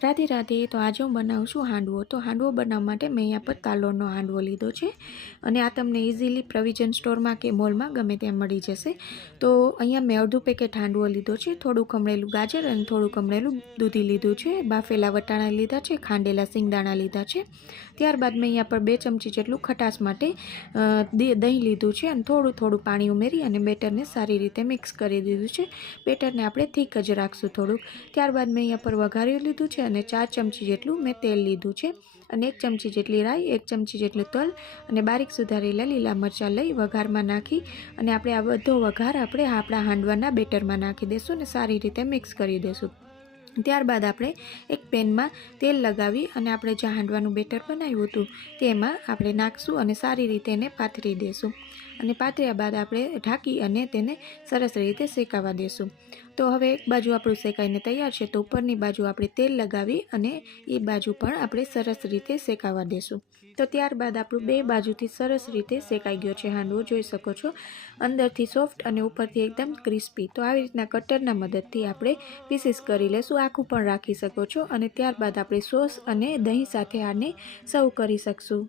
राधे राधे। तो आज हूँ बनावुं हांडवो। तो हांडवो बनाववा माटे मैं अहींया पर तालोरनो हांडवो लीधो छे अने आ तमने इजीली प्रोविजन स्टोर में के मॉल में गमे त्यां मळी जशे। तो अहींया मैं अर्धुं पेकेट हांडवो लीधो छे, थोड़ुं खमणेलुं गाजर अने थोड़ुं खमणेलुं दूधी लीधुं छे, बाफेला वटाणा लीधा छे, खांडेला सिंगदाणा लीधा छे। त्यारबाद मैं अहींया पर 2 चमची जेटलुं खटाश माटे दહીં લીધું છે અને થોડું થોડું પાણી ઉમેરી અને બેટરને સારી રીતે મિક્સ કરી દીધું છે। બેટરને આપણે થીક જ રાખશું થોડુંક। ત્યારબાદ મેં અહીંયા પર વઘારી લીધું છે અને 4 ચમચી જેટલું મેં તેલ લીધું છે અને 1 ચમચી જેટલી રાઈ, 1 ચમચી જેટલું તલ અને બારીક સુધારેલા લીલા મરચાં લઈ વઘારમાં નાખી અને આપણે આ બધો વઘાર આપણે આપણા હાંડવાના બેટરમાં નાખી દઈશું અને સારી રીતે મિક્સ કરી દઈશું। ત્યારબાદ આપણે એક પેનમાં તેલ લગાવી અને આપણે જે હાંડવાનું બેટર બનાવ્યું હતું તેમાં આપણે નાખશું અને સારી રીતે એને પાથરી દઈશું અને પાથર્યા બાદ આપણે ઢાંકી અને તેને સરસ રીતે શેકાવા દઈશું। તો હવે એક બાજુ આપણું શેકાઈને તૈયાર છે, તો ઉપરની બાજુ આપણે તેલ લગાવી અને એ બાજુ પણ આપણે સરસ રીતે શેકાવા દઈશું। તો ત્યારબાદ આપણું 2 બાજુથી સરસ રીતે શેકાઈ ગયો છે હાંડવો, જોઈ શકો છો અંદરથી સોફ્ટ અને ઉપરથી એકદમ ક્રિસ્પી। તો આવી રીતના કટરના મદદથી આપણે પીસીસ કરી લેશું, આખું પણ રાખી શકો છો અને ત્યારબાદ આપણે સોસ અને દહીં સાથે આને સર્વ કરી શકશું।